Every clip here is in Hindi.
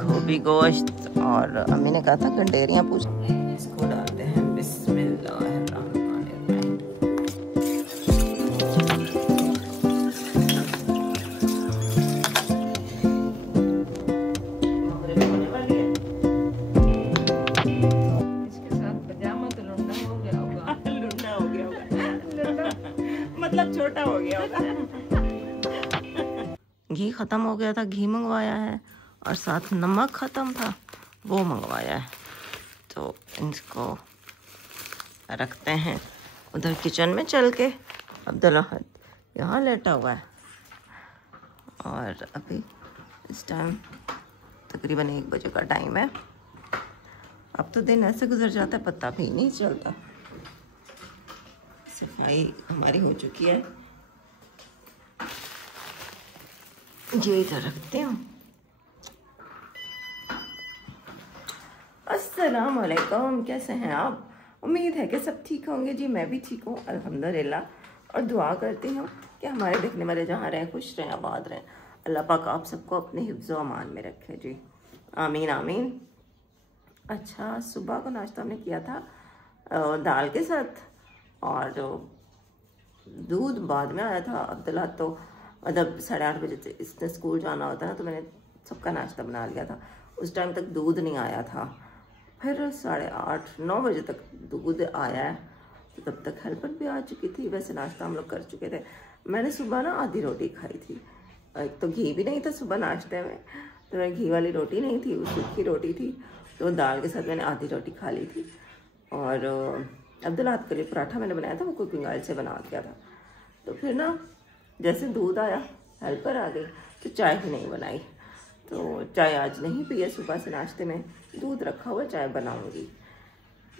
गोभी गोश्त और अम्मी ने कहा था गंडेरियाँ पूछ इसको डालते हैं। बिस्मिल्लाहिर्रहमानिर्रहीम। इसके साथ पजामा तो लुंडा हो गया होगा। लुंडा हो गया होगा, मतलब छोटा हो गया होगा। घी खत्म हो गया था, घी मंगवाया है और साथ नमक ख़त्म था, वो मंगवाया है। तो इसको रखते हैं उधर किचन में चल के। अब्दुल अहद यहाँ लेटा हुआ है और अभी इस टाइम तकरीबन 1 बजे का टाइम है। अब तो दिन ऐसे गुजर जाता है पता भी नहीं चलता। सफाई हमारी हो चुकी है, ये इधर रखते हैं। अस्सलाम वालेकुम, कैसे हैं आप? उम्मीद है कि सब ठीक होंगे। जी मैं भी ठीक हूँ अल्हम्दुलिल्लाह, और दुआ करती हूँ कि हमारे देखने वाले जहाँ रहें खुश रहें, आबाद रहें। अल्लाह पाक आप सबको अपने हिफ्ज़ व अमान में रखे जी, आमीन आमीन। अच्छा, सुबह को नाश्ता हमने किया था दाल के साथ, और दूध बाद में आया था। अब्दुल्ला तो मतलब 8:30 बजे से इसने स्कूल जाना होता है, तो मैंने सबका नाश्ता बना लिया था। उस टाइम तक दूध नहीं आया था, फिर 8:30-9 बजे तक दूध आया है। तो तब तक हेल्पर भी आ चुकी थी। वैसे नाश्ता हम लोग कर चुके थे। मैंने सुबह ना आधी रोटी खाई थी, एक तो घी भी नहीं था सुबह नाश्ते में, तो मैं घी वाली रोटी नहीं थी, सूखी रोटी थी, तो दाल के साथ मैंने आधी रोटी खा ली थी। और अब्दुल्ला के लिए पराठा मैंने बनाया था, वो कुकिंग ऑयल से बना दिया था। तो फिर ना जैसे दूध आया, हेल्पर आ गई, तो चाय ही नहीं बनाई। तो चाय आज नहीं पी है, सुबह से नाश्ते में दूध रखा हुआ, चाय बनाऊंगी।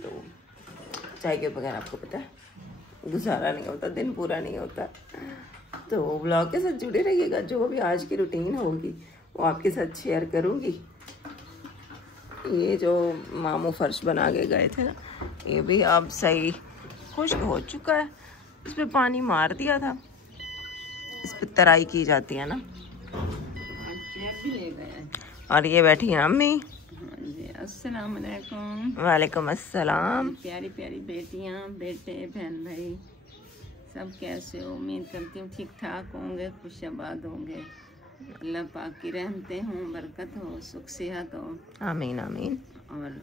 तो चाय के बगैर आपको पता है गुजारा नहीं होता, दिन पूरा नहीं होता। तो ब्लॉग के साथ जुड़े रहिएगा, जो भी आज की रूटीन होगी वो आपके साथ शेयर करूँगी। ये जो मामू फर्श बना के गए थे ना, ये भी अब सही खुश्क हो चुका है। इस पर पानी मार दिया था, इस पर तराई की जाती है ना। भी ले गए। और ये बैठी हैं अम्मी। अस्सलाम वालेकुम। वालेकुम अस्सलाम। प्यारी प्यारी बेटियां, बेटे, बहन भाई सब कैसे हो? उम्मीद करती हूँ ठीक ठाक होंगे, खुशाबाद होंगे। अल्लाह पाक की रहमतें हों, बरकत हो, सुख सेहत हो। आमीन आमीन। और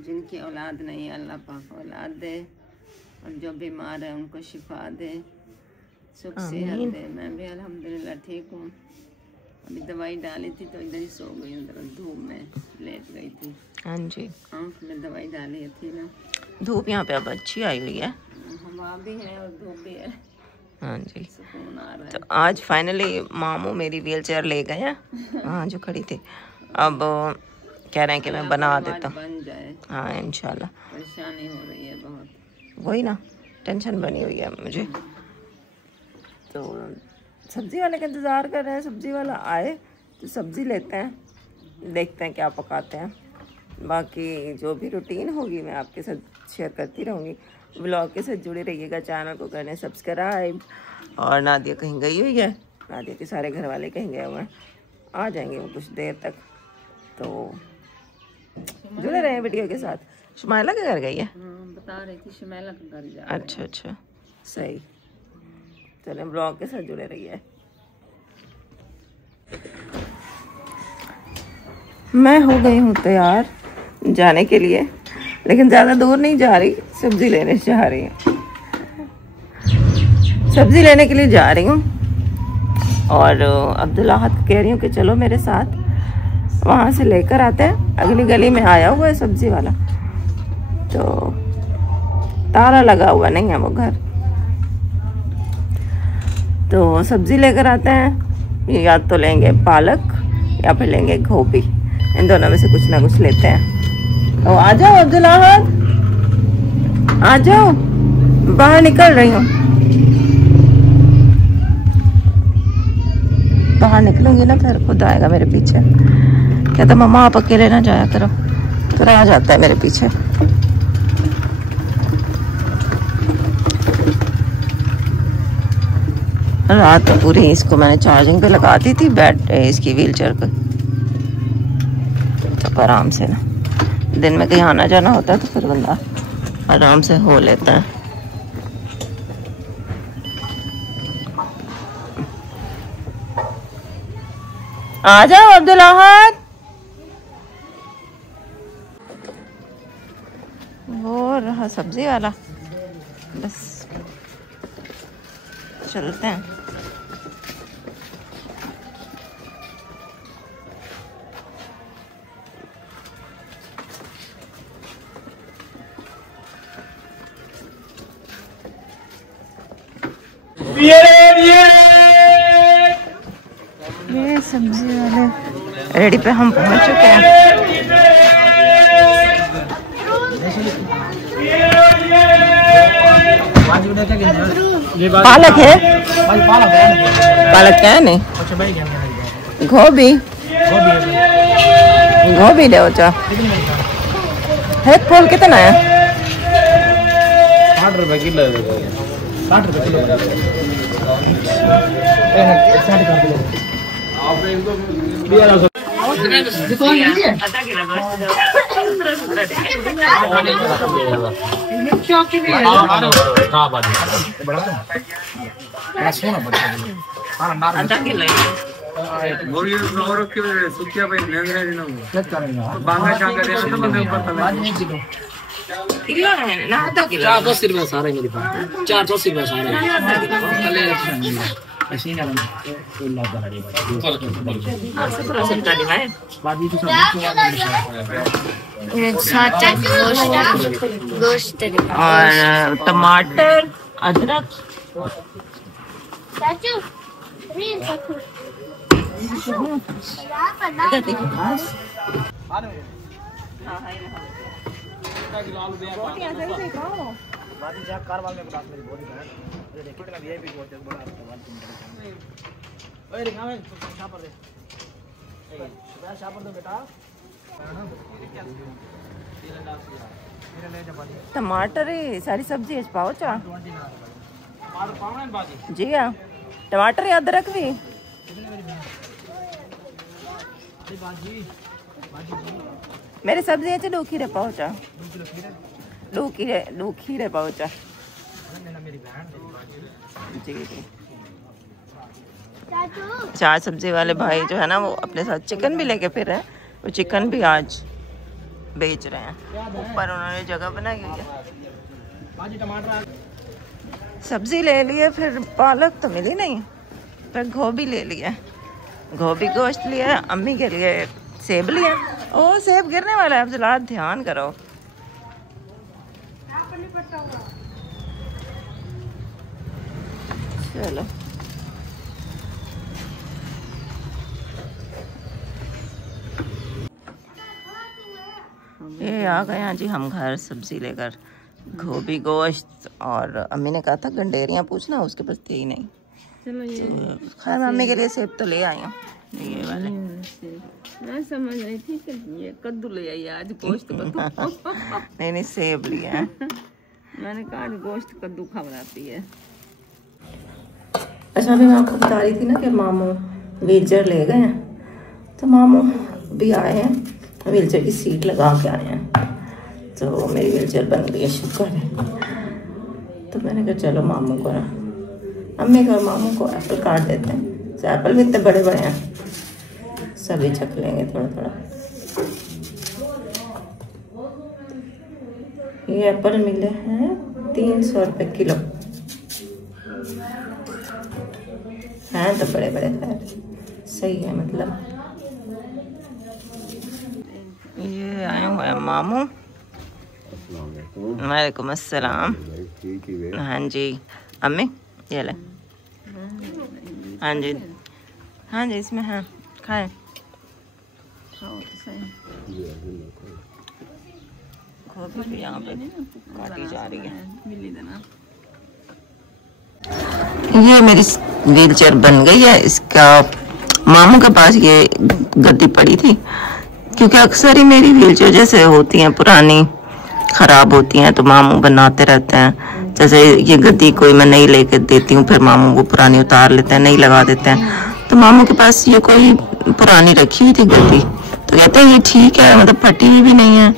जिनकी औलाद नहीं है अल्लाह पाक औलाद दे, और जो बीमार है उनको शिफा दे, सुख सेहत दे। मैं भी अल्हम्दुलिल्लाह ठीक हूँ। अभी दवाई डाली थी तो इधर ही सो गई, अंदर धूप में लेट गई थी। हाँ जी, आँख में दवाई डाली थी ना। धूप यहाँ पे अब अच्छी आई हुई है, हवा भी है और धूप भी है। हाँ जी, सुकून आ रहा है। तो आज फाइनली मामू मेरी व्हील चेयर ले गए हैं। हाँ जो खड़ी थी, अब कह रहे हैं कि मैं बना देता हूँ। बन जाए, हाँ इंशाल्लाह। परेशानी हो रही है बहुत, वही ना टेंशन बनी हुई है मुझे। तो सब्जी वाले का इंतज़ार कर रहे हैं, सब्जी वाला आए तो सब्जी लेते हैं, देखते हैं क्या पकाते हैं। बाकी जो भी रूटीन होगी मैं आपके साथ शेयर करती रहूँगी। ब्लॉग के साथ जुड़े रहिएगा, चैनल को करने सब्सक्राइब। और नादिया कहीं गई हुई है, नादिया के सारे घर वाले कहीं गए हुए हैं, आ जाएंगे वो कुछ देर तक। तो जुड़े रहे वीडियो के साथ। शुमाइला के घर गई है? बता रही थी शुमाइला के घर जा। अच्छा अच्छा, सही। चलें ब्लॉग के साथ जुड़े रहिए। मैं हो गई हूँ तैयार जाने के लिए, लेकिन ज़्यादा दूर नहीं जा रही, सब्जी लेने जा रही हूँ। सब्जी लेने के लिए जा रही हूँ और अब्दुल्ला कह रही हूँ कि चलो मेरे साथ, वहाँ से लेकर आते हैं। अगली गली में आया हुआ है सब्जी वाला, तो ताला लगा हुआ नहीं है वो घर, तो सब्जी लेकर आते हैं। या तो लेंगे पालक या फिर लेंगे गोभी, इन दोनों में से कुछ ना कुछ लेते हैं। तो आ जाओ अब्दुल्ला, आ जाओ, बाहर निकल रही हूँ। बाहर निकलूंगी ना फिर खुद आएगा मेरे पीछे, कहता मम्मा आप अकेले ना जाया करो, फिर आ जाता है मेरे पीछे। रात में पूरी इसको मैंने चार्जिंग पे लगा दी थी, बैठ इसकी व्हील चेयर को, तो आराम से ना दिन में कहीं आना जाना होता है तो फिर बंदा आराम से हो लेता है। आ जाओ अब्दुल अहद। वो रहा सब्जी वाला, बस चलते हैं। ये सब्जी वाले रेडी पे हम पहुंच चुके हैं। पालक है, पालक क्या है नहीं, गोभी गोभी ले है। फूल कितना है? 60 रुपए किलो। 60 रुपए किलो। किलो है ना, आधा किलो। 480 रुपए सारा मेरे पास, 480 रुपए सारा। और टमाटर, अदरक, टमाटर ही सारी सब्जी है पाओ चा जी। हाँ टमाटर या अदरक भी। मेरी सब्जी है दो खीरे पाओ चा, दो खीरे पाओ चा जी जी। चार सब्जी वाले भाई जो है ना वो अपने साथ चिकन भी लेके फिर रहे हैं, वो चिकन भी आज बेच रहे हैं। ऊपर उन्होंने जगह बनाई हुई है। सब्जी ले लिए, फिर पालक तो मिली नहीं, फिर गोभी ले लिया, गोभी गोश्त लिया, अम्मी के लिए सेब लिया। ओ सेब गिरने वाला है, अब जला ध्यान करो। चलो ये आ गए हैं जी हम घर सब्जी लेकर, गोभी गोश्त, और अम्मी ने कहा था गंडेरियाँ पूछना, उसके पास थी नहीं। चलो ये तो खैर मम्मी के लिए सेब तो ले आई हूँ, ये वाले। मैं समझ रही थी कि ये कद्दू ले आई आज, गोश्त कद्दू। नहीं सेब लिया है। मैंने कहा गोश्त कद्दू खबराती है। अच्छा अभी मैं आपको बता रही थी ना कि मामू व्हीलचेयर ले गए हैं, तो मामू भी आए हैं, व्हीलचेयर की सीट लगा के आए हैं, तो मेरी व्हीलचेयर बन गई है, शुक्र है। तो मैंने कहा चलो मामू को ना, अम्मी को और मामू को एप्पल काट देते हैं। तो एप्पल भी इतने बड़े बड़े हैं, सभी चख लेंगे थोड़ा थोड़ा। ये एप्पल मिले हैं 300 रुपये किलो, हैं तो बड़े बड़े, खैर सही है मतलब। ये आए हुए हैं मामू। वालेकुम अस्सलाम। हाँ जी अम्मी ये ले, हाँ जी हाँ जी इसमें है, खाएं। गोभी भी यहाँ पे काटी जा रही है। ये मेरी व्हीलचेयर बन गई है। इसका मामू के पास ये गद्दी पड़ी थी, क्योंकि अक्सर ही मेरी व्हीलचेयर जैसे होती हैं पुरानी, ख़राब होती हैं तो मामू बनाते रहते हैं। जैसे ये गद्दी कोई मैं नहीं लेके देती हूँ, फिर मामू वो पुरानी उतार लेते हैं, नहीं लगा देते हैं। तो मामू के पास ये कोई पुरानी रखी हुई थी गद्दी, तो कहते हैं ये ठीक है, मतलब फटी हुई भी नहीं है,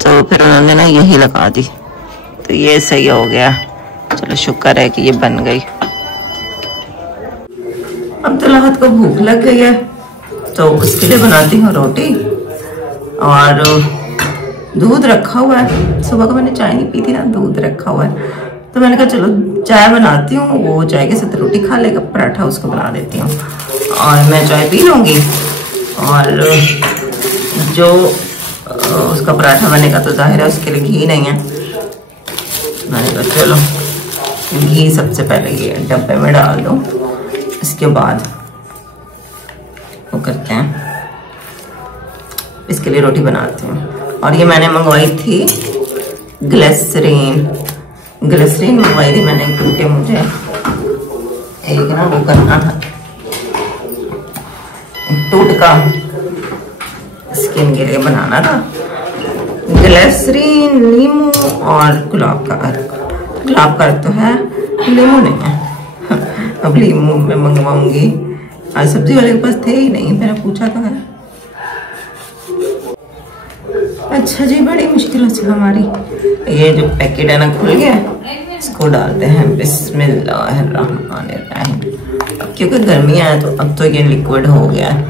तो फिर उन्होंने ना यही लगा दी, तो ये सही हो गया। चलो शुक्र है कि ये बन गई। अब तो रात को भूख लग गई है, तो उसके लिए बनाती हूँ रोटी, और दूध रखा हुआ है। सुबह को मैंने चाय नहीं पी थी ना, दूध रखा हुआ है, तो मैंने कहा चलो चाय बनाती हूँ, वो चाय के साथ रोटी खा लेगा, पराठा उसको बना देती हूँ और मैं चाय पी लूँगी। और जो उसका पराठा बनेगा तो जाहिर है उसके लिए घी नहीं है, मैंने कहा चलो घी सबसे पहले ये डब्बे में डाल दूँ, इसके बाद वो करते हैं, इसके लिए रोटी बनाती हूँ। और ये मैंने मंगवाई थी ग्लिसरीन मंगवाई थी मैंने, क्योंकि मुझे एक ना वो करना था, टोटका स्किन के लिए बनाना था। ग्लिसरीन, नींबू और गुलाब का अर्क तो है, नींबू नहीं है। अब नींबू में मंगवाऊंगी, आज सब्जी वाले के पास थे ही नहीं, मैंने पूछा तो है। अच्छा जी, बड़ी मुश्किल से हमारी ये जो पैकेट है ना खुल गया, इसको डालते हैं बिस्मिल्लाहिर्रहमानिर्रहीम। क्योंकि गर्मियाँ हैं तो अब तो ये लिक्विड हो गया है,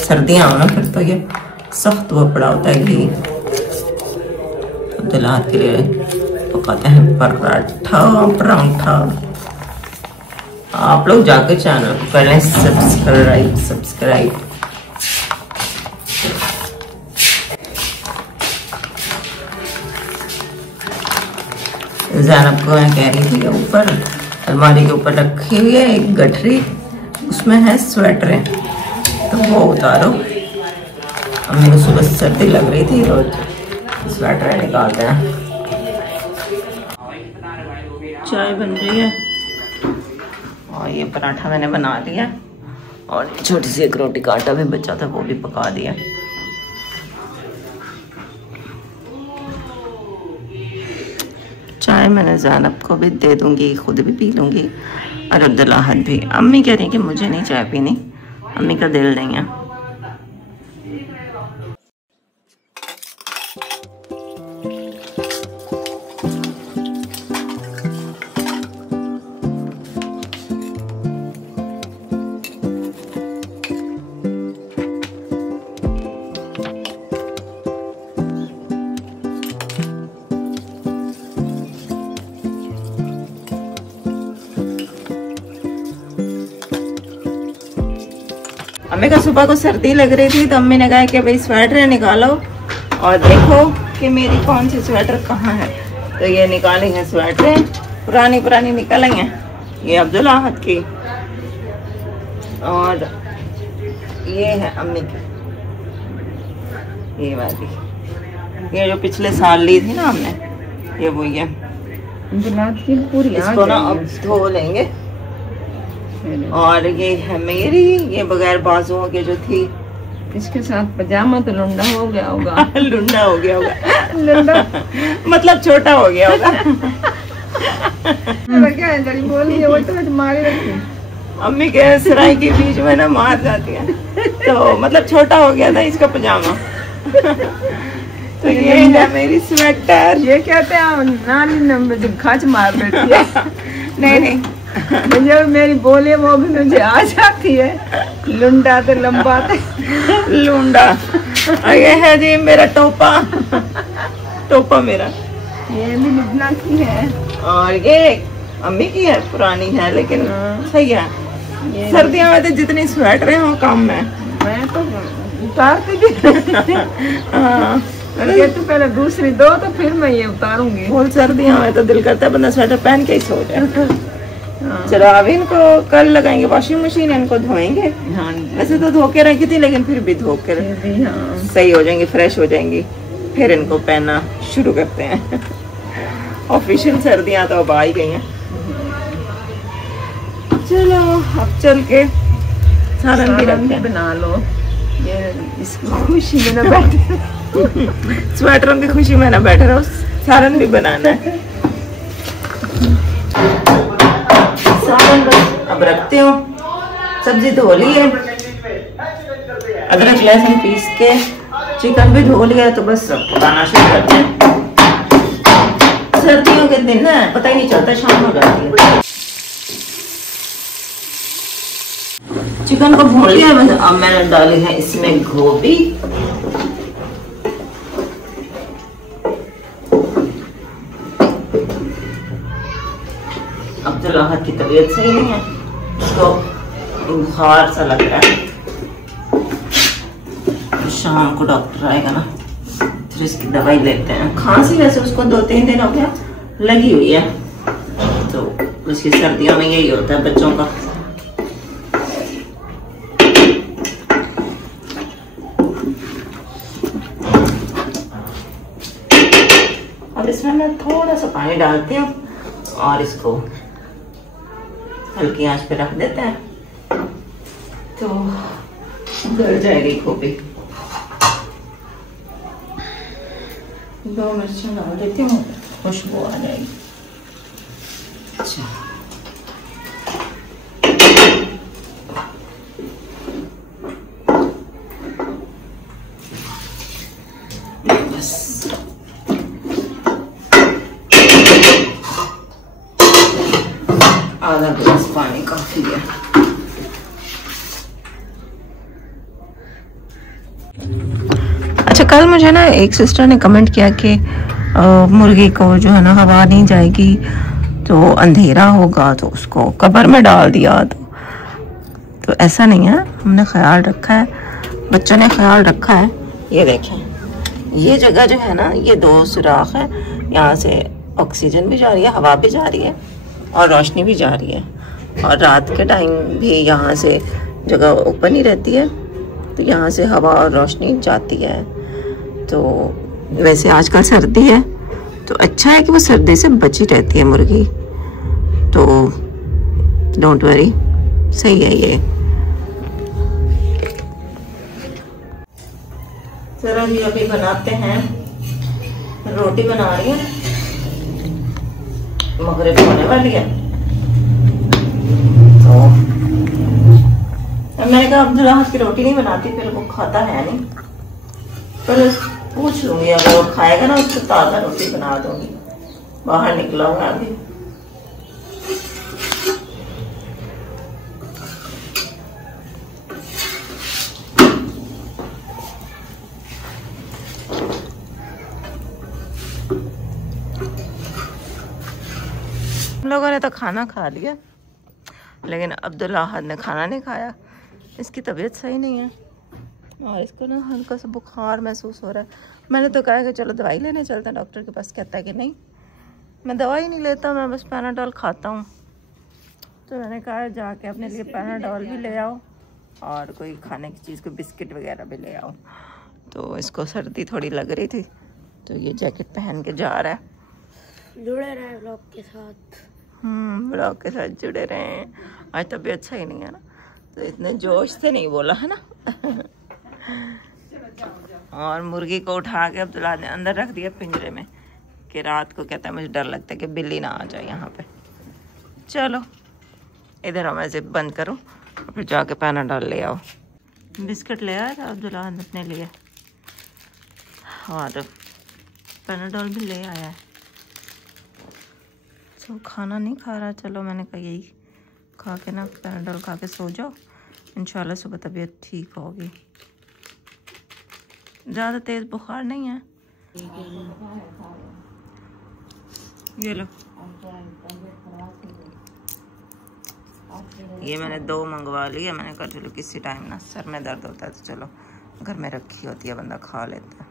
सर्दियाँ हो ना फिर तो ये सख्त हुआ पड़ा होता है घी। अब्दुल्लाह के लिए पकाते हैं पराठा। आप लोग जाके चैनल को कर लें सब्सक्राइब। ज़ैनब को मैं कह रही थी कि ऊपर अलमारी के ऊपर रखी हुई है एक गठरी, उसमें है स्वेटरें, तो वो उतारो। अब मेरे सुबह सर्दी लग रही थी, रोज स्वेटरें निकालते हैं। चाय बन रही है और ये पराठा मैंने बना लिया, और छोटी सी एक रोटी का आटा भी बचा था, वो भी पका दिया। चाय मैंने ज़ैनब को भी दे दूंगी, खुद भी पी लूंगी, और अब्दुल्लाह भी। अम्मी कह रही हैं कि मुझे नहीं चाय पीनी, अम्मी का दिल नहीं है। अम्मी का सुबह को सर्दी लग रही थी, तो अम्मी ने कहा कि भाई स्वेटर निकालो और देखो कि मेरी कौन सी स्वेटर कहाँ है। तो ये निकाली है स्वेटर, पुरानी निकल आई हैं। ये अब्दुल्लाह की और ये है अम्मी की, ये वाली, ये जो पिछले साल ली थी ना हमने, ये वो है। इसको ना अब धो लेंगे। और ये है मेरी, ये बगैर बाजुओं के जो थी, इसके साथ पजामा तो लुंडा हो गया होगा। लुंडा हो गया होगा लुंडा मतलब छोटा हो गया होगा। क्या है जरी बोली है, वो तो मारी रखी। अम्मी के सराय के बीच में ना मार जाती है, तो मतलब छोटा हो गया था इसका पजामा। तो ये है मेरी स्वेटर। ये कहते हैं नानी खाच मार देती है। नहीं मुझे मेरी बोली वो भी मुझे आ जाती है, लुंडा तो लंबा लुंडा। ये है जी मेरा टोपा मेरा, ये भी लिबना की है, और ये अम्मी की है, पुरानी है लेकिन सही है। सर्दियों में तो जितनी स्वेटरें हो कम है, मैं तो उतारती भी। हाँ, ये तो पहले दूसरी दो तो फिर मैं ये उतारूंगी। फुल सर्दियों में तो दिल करता है बंदा स्वेटर पहन के ही सो जाए। चलो अभी इनको कल लगाएंगे वॉशिंग मशीन, इनको धोएंगे। हाँ, वैसे तो धो के रखी थी, लेकिन फिर भी धो के सही हो जाएंगी, फ्रेश हो जाएंगी, फिर इनको पहनना शुरू करते हैं। ऑफिशियल सर्दियां तो अब आ ही गई हैं। चलो अब चल के सालन भी बना लो। ये इसकी खुशी में ना बैठे स्वेटरों की खुशी में ना बैठे रहो, सालन भी बनाना है। सालन बस अब रखते हो, सब्जी धो ली है, अदरक लहसुन पीस के चिकन भी धो लिया, तो बस पकाना शुरू करते हैं। सर्दियों के दिन ना पता ही नहीं चलता, शाम हो जाती है। चिकन को भून लिया बस। अब मैंने डाली है इसमें गोभी, अब्दुल्लाह की तबीयत सही नहीं है, उसको बुखार सा लग रहा है। शाम को डॉक्टर आएगा ना, फिर इसकी दवाई लेते हैं। खांसी वैसे उसको 2-3 दिन हो गया लगी हुई है, तो उसकी सर्दियों में यही होता है बच्चों का। अब इसमें मैं थोड़ा सा पानी डालती हूँ और इसको हल्की आंच पे रख देते हैं, तो गल जाएगी गोभी। 2 मिर्च डाल देती हूँ, खुशबू आ जाएगी। अच्छा, बस आधा गिलास पानी काफी है। अच्छा, कल मुझे ना एक सिस्टर ने कमेंट किया कि मुर्गी को जो है ना हवा नहीं जाएगी तो अंधेरा होगा, तो उसको कब्र में डाल दिया। तो ऐसा नहीं है, हमने ख्याल रखा है, बच्चों ने ख्याल रखा है। ये देखें, ये जगह जो है ना, ये 2 सुराख है, यहाँ से ऑक्सीजन भी जा रही है, हवा भी जा रही है और रोशनी भी जा रही है। और रात के टाइम भी यहाँ से जगह ओपन ही रहती है, तो यहाँ से हवा और रोशनी जाती है। तो वैसे आजकल सर्दी है, तो अच्छा है कि वो सर्दी से बची रहती है मुर्गी, तो डोंट वरी, सही है ये। चलो जी, अभी बनाते हैं, रोटी बना रही है, मगरिब होने वाली है। तो मैंने कहा अब्दुल्लाह की रोटी नहीं बनाती, फिर वो खाता है नहीं, पर पूछ लूंगी, अगर वो खाएगा ना उसको ताज़ा रोटी बना दूंगी। बाहर निकला हूँ अभी। हम लोगों ने तो खाना खा लिया, लेकिन अब्दुल्लाह ने खाना नहीं खाया। इसकी तबीयत सही नहीं है और इसको ना हल्का सा बुखार महसूस हो रहा है। मैंने तो कहा कि चलो दवाई लेने चलते हैं डॉक्टर के पास, कहता है कि नहीं, मैं दवाई नहीं लेता, मैं बस पैनाडोल खाता हूँ। तो मैंने कहा जाके अपने लिए पैनाडोल भी ले आओ और कोई खाने की चीज़, कोई बिस्किट वगैरह भी ले आओ। तो इसको सर्दी थोड़ी लग रही थी, तो ये जैकेट पहन के जा रहा है। जुड़े रहे ब्लॉग के साथ। ब्लॉग के साथ जुड़े रहे। आज तबीयत अच्छा ही नहीं है ना, तो इतने जोश से नहीं बोला है ना। और मुर्गी को उठा के अब्दुल्ला ने अंदर रख दिया पिंजरे में, कि रात को कहता है मुझे डर लगता है कि बिल्ली ना आ जाए यहाँ पे। चलो इधर मैं जिप बंद करूँ और फिर जाके पैनाडोल ले आओ। बिस्किट ले आया था अब्दुल्ला ने अपने लिए और पैनाडोल भी ले आया है। तो खाना नहीं खा रहा, चलो मैंने कहा यही खा के ना पैनाडोल खा के सो जाओ, इंशाल्लाह सुबह तबीयत ठीक होगी। ज़्यादा तेज़ बुखार नहीं है। ये लो, ये मैंने 2 मंगवा लिया। मैंने कहा चलो किसी टाइम ना सर में दर्द होता है तो चलो घर में रखी होती है, बंदा खा लेता है।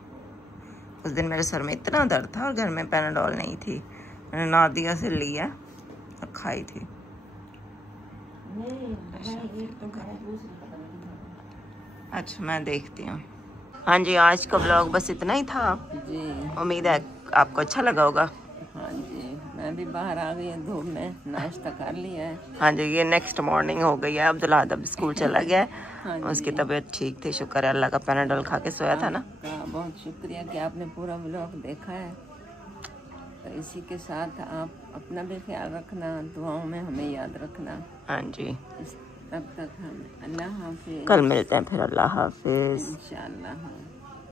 उस दिन मेरे सर में इतना दर्द था और घर में पैनाडोल नहीं थी, मैंने नादिया से लिया और खाई थी। अच्छा मैं देखती हूँ। हाँ जी, आज का ब्लॉग बस इतना ही था जी। उम्मीद है आपको अच्छा लगा होगा। हाँ जी, मैं भी बाहर आ गई धूप में, नाश्ता कर लिया है। हाँ जी, ये नेक्स्ट मॉर्निंग हो गई है, अब्दुल्ला अब स्कूल चला गया है हाँ उसकी तबीयत ठीक थी, शुक्र है अल्लाह का। पैनाडोल खा के सोया था ना। का बहुत शुक्रिया कि आपने पूरा व्लॉग देखा है। तो इसी के साथ आप अपना भी ख्याल रखना, दुआओं में हमें याद रखना। हाँ जी, तब तक हम अल्लाह हाफिज़। कल मिलते हैं फिर। अल्लाह हाफिज़ इंशाअल्लाह।